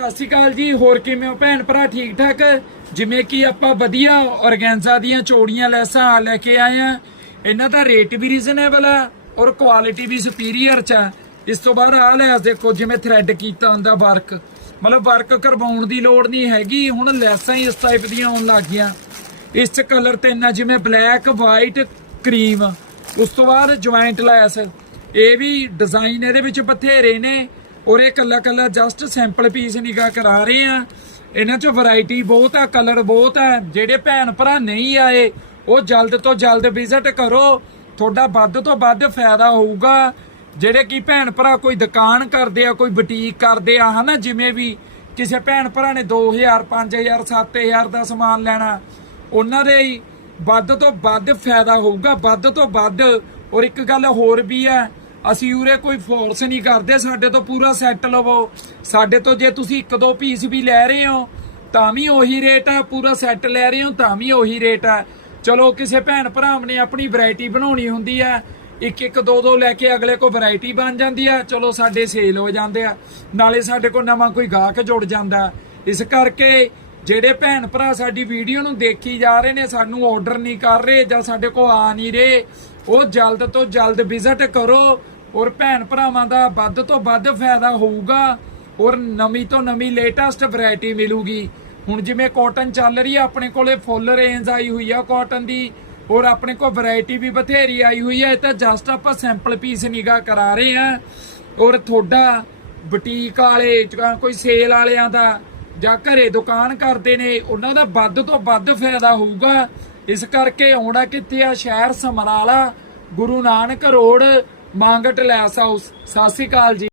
ਸਤਿ ਸ਼੍ਰੀ ਅਕਾਲ ਜੀ, ਹੋਰ ਕਿਵੇਂ ਹੋ ਭੈਣ ਭਰਾ, ਠੀਕ ਠਾਕ? ਜਿਵੇਂ ਕਿ ਆਪਾਂ ਵਧੀਆ ਔਰਗੈਂਜ਼ਾ ਦੀਆਂ ਚੋੜੀਆਂ ਲੈਸਾਂ ਲੈ ਕੇ ਆਏ ਆ ਇਹਨਾਂ ਦਾ ਰੇਟ ਵੀ ਰੀਜ਼ਨੇਬਲ ਆ ਔਰ ਕੁਆਲਿਟੀ ਵੀ ਸੁਪੀਰੀਅਰ ਚ ਆ। ਇਸ ਤੋਂ ਬਾਅਦ ਆ ਲੈਸ ਦੇਖੋ, ਜਿਵੇਂ ਥ੍ਰੈਡ ਕੀਤਾ ਹੁੰਦਾ ਵਰਕ ਮਤਲਬ ਵਰਕ ਕਰਵਾਉਣ ਦੀ ਲੋੜ ਨਹੀਂ ਹੈਗੀ, ਹੁਣ ਲੈਸਾਂ ਹੀ ਇਸ ਟਾਈਪ ਦੀਆਂ ਆਉਣ ਲੱਗ ਗਈਆਂ। ਇਸ ਚ ਕਲਰ 'ਤੇ ਇੰਨਾ ਜਿਵੇਂ ਬਲੈਕ ਵਾਈਟ ਕਰੀਮ ਉਸ ਤੋਂ ਬਾਅਦ ਜੁਆਇੰਟ ਲੈਸ। ਇਹ ਵੀ ਡਿਜ਼ਾਈਨ ਇਹਦੇ ਵਿੱਚ ਬਥੇਰੇ ਨੇ। ਔਰ ਇਹ ਕੱਲਾ ਕੱਲਾ ਜਸਟ ਸੈਂਪਲ ਪੀਸ ਨਿਗਾਹ ਕਰਾ ਰਹੇ ਆ। ਇਹਨਾਂ 'ਚ ਵੈਰਾਈਟੀ ਬਹੁਤ ਆ ਕਲਰ ਬਹੁਤ ਆ। ਜਿਹੜੇ ਭੈਣ ਭਰਾ ਨਹੀਂ ਆਏ, ਉਹ ਜਲਦ ਤੋਂ ਜਲਦ ਵਿਜ਼ਿਟ ਕਰੋ। ਤੁਹਾਡਾ ਵੱਧ ਤੋਂ ਵੱਧ ਫਾਇਦਾ ਹੋਊਗਾ। ਜਿਹੜੇ ਕੀ ਭੈਣ ਭਰਾ ਕੋਈ ਦੁਕਾਨ ਕਰਦੇ ਆ, ਕੋਈ ਬੁਟੀਕ ਕਰਦੇ ਆ, ਹਨਾ? ਜਿਵੇਂ ਵੀ ਕਿਸੇ ਭੈਣ ਭਰਾ ਨੇ 2000 5000 7000 ਦਾ ਸਮਾਨ ਲੈਣਾ, ਉਹਨਾਂ ਦੇ ਹੀ ਵੱਧ ਤੋਂ ਵੱਧ ਫਾਇਦਾ ਹੋਊਗਾ, ਵੱਧ ਤੋਂ ਵੱਧ। ਔਰ ਇੱਕ ਗੱਲ ਹੋਰ ਵੀ ਹੈ ਅਸੀਂ ਉਰੇ ਕੋਈ ਫੋਰਸ ਨਹੀਂ ਕਰਦੇ, ਸਾਡੇ ਤੋਂ ਪੂਰਾ ਸੈੱਟ ਲਵੋ। ਸਾਡੇ ਤੋਂ ਜੇ ਤੁਸੀਂ ਇੱਕ ਦੋ ਪੀਸ ਵੀ ਲੈ ਰਹੇ ਹੋ, ਤਾਂ ਵੀ ਉਹੀ ਰੇਟ ਆ, ਪੂਰਾ ਸੈੱਟ ਲੈ ਰਹੇ ਹੋ, ਤਾਂ ਵੀ ਉਹੀ ਰੇਟ ਆ। ਚਲੋ, ਕਿਸੇ ਭੈਣ ਭਰਾਵ ਨੇ ਆਪਣੀ ਵੈਰਾਈਟੀ ਬਣਾਉਣੀ ਹੁੰਦੀ ਆ, ਇੱਕ ਇੱਕ ਦੋ ਦੋ ਲੈ ਕੇ ਅਗਲੇ ਕੋ ਵੈਰਾਈਟੀ ਬਣ ਜਾਂਦੀ ਆ, ਚਲੋ ਸਾਡੇ ਸੇਲ ਹੋ ਜਾਂਦੇ ਆ। ਨਾਲੇ ਸਾਡੇ ਕੋਲ ਨਵਾਂ ਕੋਈ ਗਾਹਕ ਜੁੜ ਜਾਂਦਾ। ਇਸ ਕਰਕੇ ਜਿਹੜੇ ਭੈਣ ਭਰਾ ਸਾਡੀ ਵੀਡੀਓ ਨੂੰ ਦੇਖੀ ਜਾ ਰਹੇ ਨੇ, ਸਾਨੂੰ ਆਰਡਰ ਨਹੀਂ ਕਰ ਰਹੇ ਜਾਂ ਸਾਡੇ ਕੋਲ ਆ ਨਹੀਂ ਰਹੇ, ਉਹ ਜਲਦ ਤੋਂ ਜਲਦ ਵਿਜ਼ਿਟ ਕਰੋ ਔਰ ਭੈਣ ਭਰਾਵਾਂ ਦਾ ਵੱਧ ਤੋਂ ਵੱਧ ਫਾਇਦਾ ਹੋਊਗਾ ਔਰ ਨਵੀਂ ਤੋਂ ਨਵੀਂ ਲੇਟੈਸਟ ਵੈਰਾਈਟੀ ਮਿਲੂਗੀ। ਹੁਣ ਜਿਵੇਂ ਕਾਟਨ ਚੱਲ ਰਹੀ ਹੈ ਆਪਣੇ ਕੋਲੇ ਫੁੱਲ ਰੇਂਜ ਆਈ ਹੋਈ ਆ ਕਾਟਨ ਦੀ ਔਰ ਆਪਣੇ ਕੋਲ ਵੈਰਾਈਟੀ ਵੀ ਬਥੇਰੀ ਆਈ ਹੋਈ ਹੈ ਇਹ ਤਾਂ ਜਸਟ ਆਪਾਂ ਸੈਂਪਲ ਪੀਸ ਨਿਗਾਹ ਕਰਾ ਰਹੇ ਆ। ਔਰ ਤੁਹਾਡਾ ਬੁਟੀਕ ਵਾਲੇ ਜਾਂ ਕੋਈ ਸੇਲ ਵਾਲਿਆਂ ਦਾ ਜਾਂ ਘਰੇ ਦੁਕਾਨ ਕਰਦੇ ਨੇ, ਉਹਨਾਂ ਦਾ ਵੱਧ ਤੋਂ ਵੱਧ ਫਾਇਦਾ ਹੋਊਗਾ। ਇਸ ਕਰਕੇ ਆਉਣਾ ਕਿੱਥੇ ਆ? ਸ਼ਹਿਰ Samrala, Guru Nanak road, Mangat lace house. ਸਤਿ ਸ਼੍ਰੀ ਅਕਾਲ ਜੀ।